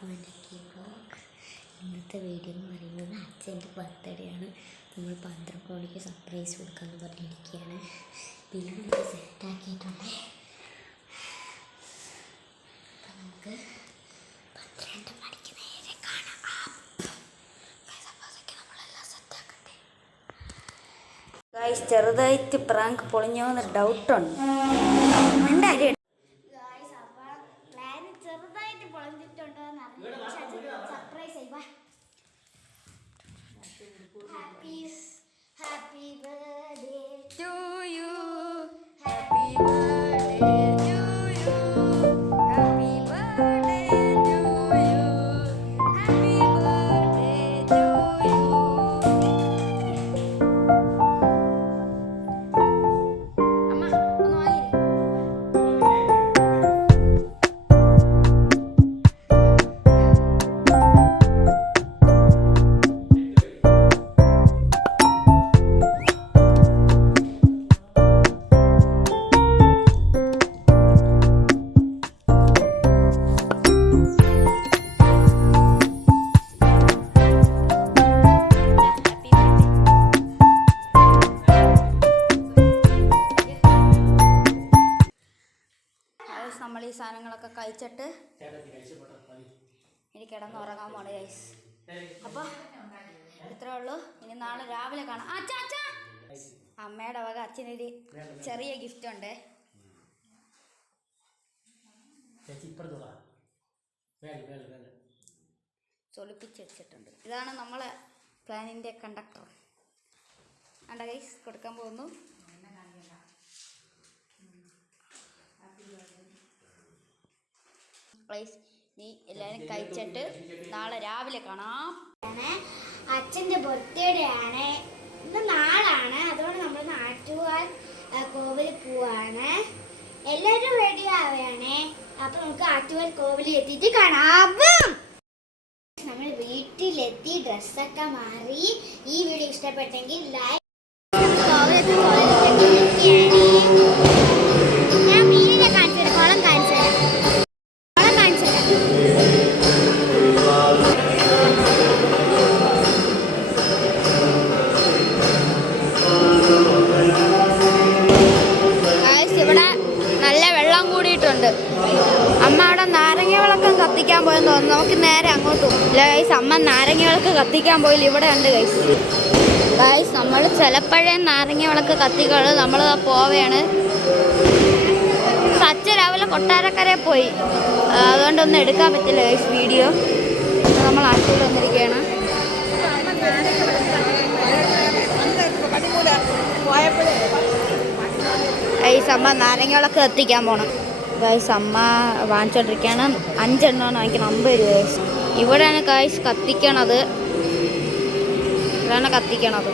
Conduct blog. ഇന്നത്തെ video എന്ന് പറയുന്നത് അച്ഛൻ്റെ ബർത്ത്ഡേ ആണ്. നമ്മൾ 12 മണിക്ക് സർപ്രൈസ് കൊടുക്കാമെന്ന് പറഞ്ഞിരിക്കുകയാണ്. പിന്നെ സെറ്റാക്കിയിട്ടുണ്ട്. അപ്പം നമുക്ക് 12 മണിക്ക് നേരെ കാണാം. നമ്മളെല്ലാം സെറ്റാക്കട്ടെ. ഗൈസ്, ചെറുതായിട്ട് പ്രാങ്ക് പൊളിഞ്ഞോ എന്ന് ഡൗട്ടുണ്ട്. Happy birthday to you. Happy birthday to you. Happy birthday to you. Happy birthday to you. Amma, ഒന്ന് വാങ്ങിയിരി. നമ്മൾ ഈ സാധനങ്ങളൊക്കെ കഴിച്ചിട്ട് എനിക്ക് കിടന്നുറങ്ങാൻ പോണേ ഗൈസ്. അപ്പോൾ ഇത്രേ ഉള്ളൂ. ഇനി നാളെ രാവിലെ കാണാം. അമ്മയുടെ വക അച്ഛനൊരു ചെറിയ ഗിഫ്റ്റ് ഉണ്ട്. ചൊളിപ്പിച്ച് വെച്ചിട്ടുണ്ട്. ഇതാണ് നമ്മളെ പ്ലാനിൻ്റെ കണ്ടക്ടർ. അണ്ട ഗൈസ്, കൊടുക്കാൻ പോകുന്നു. നീ എല്ലാവരും കഴിച്ചിട്ട് നാളെ രാവിലെ കാണാം. അച്ഛൻ്റെ ബർത്ത്ഡേ ആണ് ഇന്ന്, നാളാണ്. അതുകൊണ്ട് നമ്മൾ നാട്ടുകാർ കോവിൽ പോവാണ്. എല്ലാവരും റെഡി ആവുകയാണ്. അപ്പൊ നമുക്ക് ആറ്റുകാൽ കോവിലിൽ എത്തിയിട്ട് കാണാം. നമ്മൾ വീട്ടിലെത്തി ഡ്രസ്സൊക്കെ മാറി. ഈ വീഡിയോ ഇഷ്ടപ്പെട്ടെങ്കിൽ ലൈക്ക്. ഞാൻ മീനിനെ കാണിച്ചു തരാം, കുളം കാണിച്ചു തരാം. അമ്മ അവിടെ നാരങ്ങ വിളക്കം കത്തിക്കാൻ പോയെന്ന് തോന്നുന്നു. നമുക്ക് നേരെ അങ്ങോട്ട് പോകും. ഇല്ല ഗൈസ്, അമ്മ നാരങ്ങ വിളക്ക് കത്തിക്കാൻ പോയില്ല, ഇവിടെ ഉണ്ട് ഗൈസ്. ഗൈസ്, നമ്മൾ ചിലപ്പോഴേ നാരങ്ങ വിളക്ക് കത്തിക്കുള്ളൂ. നമ്മൾ പോവുകയാണ്. സച്ച രാവിലെ കൊട്ടാരക്കരയിൽ പോയി, അതുകൊണ്ടൊന്നും എടുക്കാൻ പറ്റില്ല ഗൈസ് വീഡിയോ. നമ്മൾ ആശുപത്രി വന്നിരിക്കുകയാണ്. ഗൈസ്, അമ്മ നാരങ്ങ വിളക്ക് കത്തിക്കാൻ പോകണം. ഗൈസ്, അമ്മ വാങ്ങിച്ചോണ്ടിരിക്കുകയാണ്. 5 എണ്ണമാണ് വാങ്ങിക്കണം, 50 രൂപ ഗൈസ്. ഇവിടെയാണ് ഗൈസ് കത്തിക്കണത്. ഇവിടെയാണ് കത്തിക്കണത്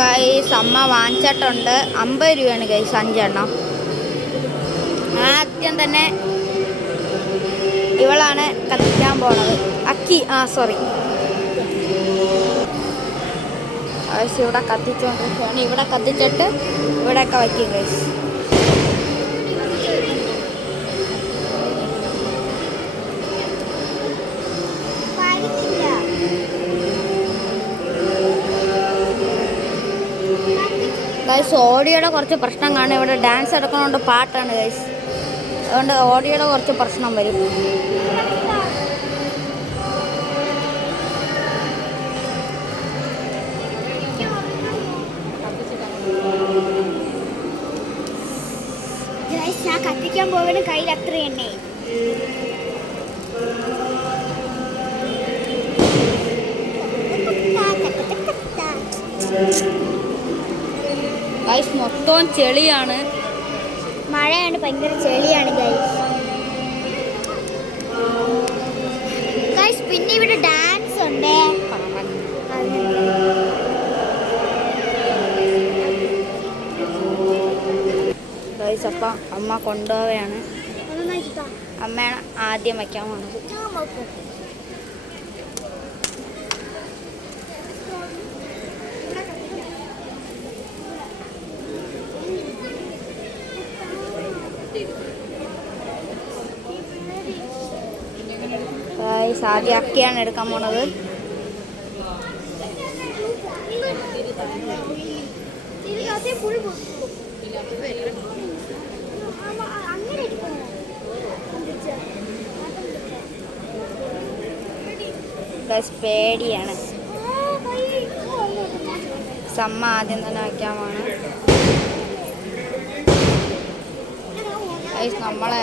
ഗൈസ്. അമ്മ വാങ്ങിച്ചിട്ടുണ്ട്, 50 രൂപയാണ് ഗൈസ് 5 എണ്ണം. ആദ്യം തന്നെ ഇവളാണ് കത്തിക്കാൻ പോണത്. Sorry guys. ഇവിടെ കത്തിച്ചുകൊണ്ടിരിക്കുകയാണ്. ഇവിടെ കത്തിച്ചിട്ട് ഇവിടെയൊക്കെ വയ്ക്കും ഗൈസ്. ഗൈസ്, ഓഡിയോയുടെ കുറച്ച് പ്രശ്നം കാണും. ഇവിടെ ഡാൻസ് എടുക്കുന്നതുകൊണ്ട് പാട്ടാണ് ഗൈസ്, അതുകൊണ്ട് ഓഡിയോയുടെ കുറച്ച് പ്രശ്നം വരും. ഞാൻ കത്തിക്കാൻ പോകണ കയ്യിൽ അത്ര എണ്ണേ. ഗൈസ്, മൊത്തം ചെളിയാണ്. മഴയാണ്, ഭയങ്കര ചെളിയാണ് ഗൈസ്. ഗൈസ്, പിന്നെ ഇവിടെ ഡാൻസ് ഉണ്ട്. ഗൈസ്, അപ്പം അമ്മ കൊണ്ടുപോവുകയാണ്. അമ്മയാണ് ആദ്യം വയ്ക്കാൻ പോകുന്നത്. ഗൈസ് ആദ്യം അക്കിയാണ് എടുക്കാൻ പോണത്. ഗൈസ് പേടിയാണ്. സമ്മ ആദ്യം തന്നെ വയ്ക്കാൻ പോണ്. ഗൈസ് നമ്മളെ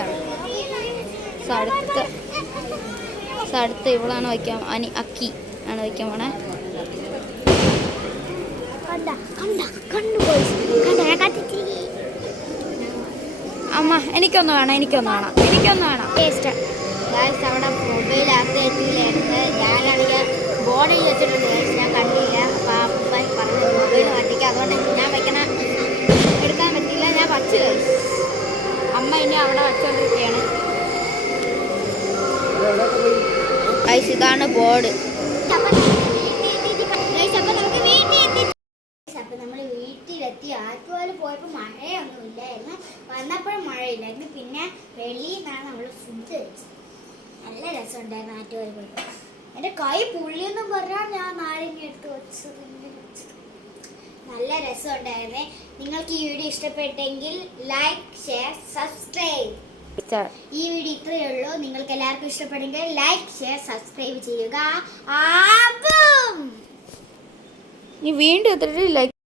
അടുത്ത് ഇവളാണ് വയ്ക്കാൻ, അക്കി ആണ് വയ്ക്കാൻ പോണേ. അമ്മ എനിക്കൊന്ന് വേണം. ഗൈസ് അവിടെ മൊബൈലകത്ത് എത്തിയില്ലായിരുന്നു. ഞാനാണെങ്കിൽ ബോർഡിൽ വെച്ചിട്ടുണ്ട് ഗൈസ്, ഞാൻ കണ്ടില്ല. അപ്പോൾ അപ്പൻ പറഞ്ഞു മൊബൈൽ മാറ്റിക്കുക, അതുകൊണ്ട് ഞാൻ എടുക്കാൻ പറ്റില്ല, ഞാൻ വച്ചു ഗൈസ്. അമ്മ ഇനി അവിടെ വച്ചുകൊണ്ടിരിക്കുകയാണ് ഗൈസ്. ഇതാണ് ബോർഡ്. അപ്പം നമ്മൾ വീട്ടിലെത്തി. ആറ്റുപോലെ പോയപ്പോൾ മഴയൊന്നുമില്ലായിരുന്നു, വന്നപ്പോഴും മഴയില്ലായിരുന്നു. പിന്നെ വെളിയിൽ നിന്നാണ് നമ്മൾ ഫുഡ് കഴിച്ചത്. നല്ല രസമുണ്ടായിരുന്നു ആറ്റുപോലെ പോയപ്പോൾ. എൻ്റെ കൈ പുള്ളിയെന്നും പറഞ്ഞാൽ ഞാൻ നാരങ്ങ എടുത്ത് വെച്ചത്. നല്ല രസമുണ്ടായിരുന്നേ. നിങ്ങൾക്ക് ഈ വീഡിയോ ഇഷ്ടപ്പെട്ടെങ്കിൽ ലൈക്ക്, ഷെയർ, സബ്സ്ക്രൈബ്. ഈ വീഡിയോ ഇത്രയേ ഉള്ളൂ. നിങ്ങൾക്ക് എല്ലാവർക്കും ഇഷ്ടപ്പെട്ടെങ്കിൽ ലൈക്ക്, ഷെയർ, സബ്സ്ക്രൈബ് ചെയ്യുക. നീ വീണ്ടും എത്ര ലൈക്ക്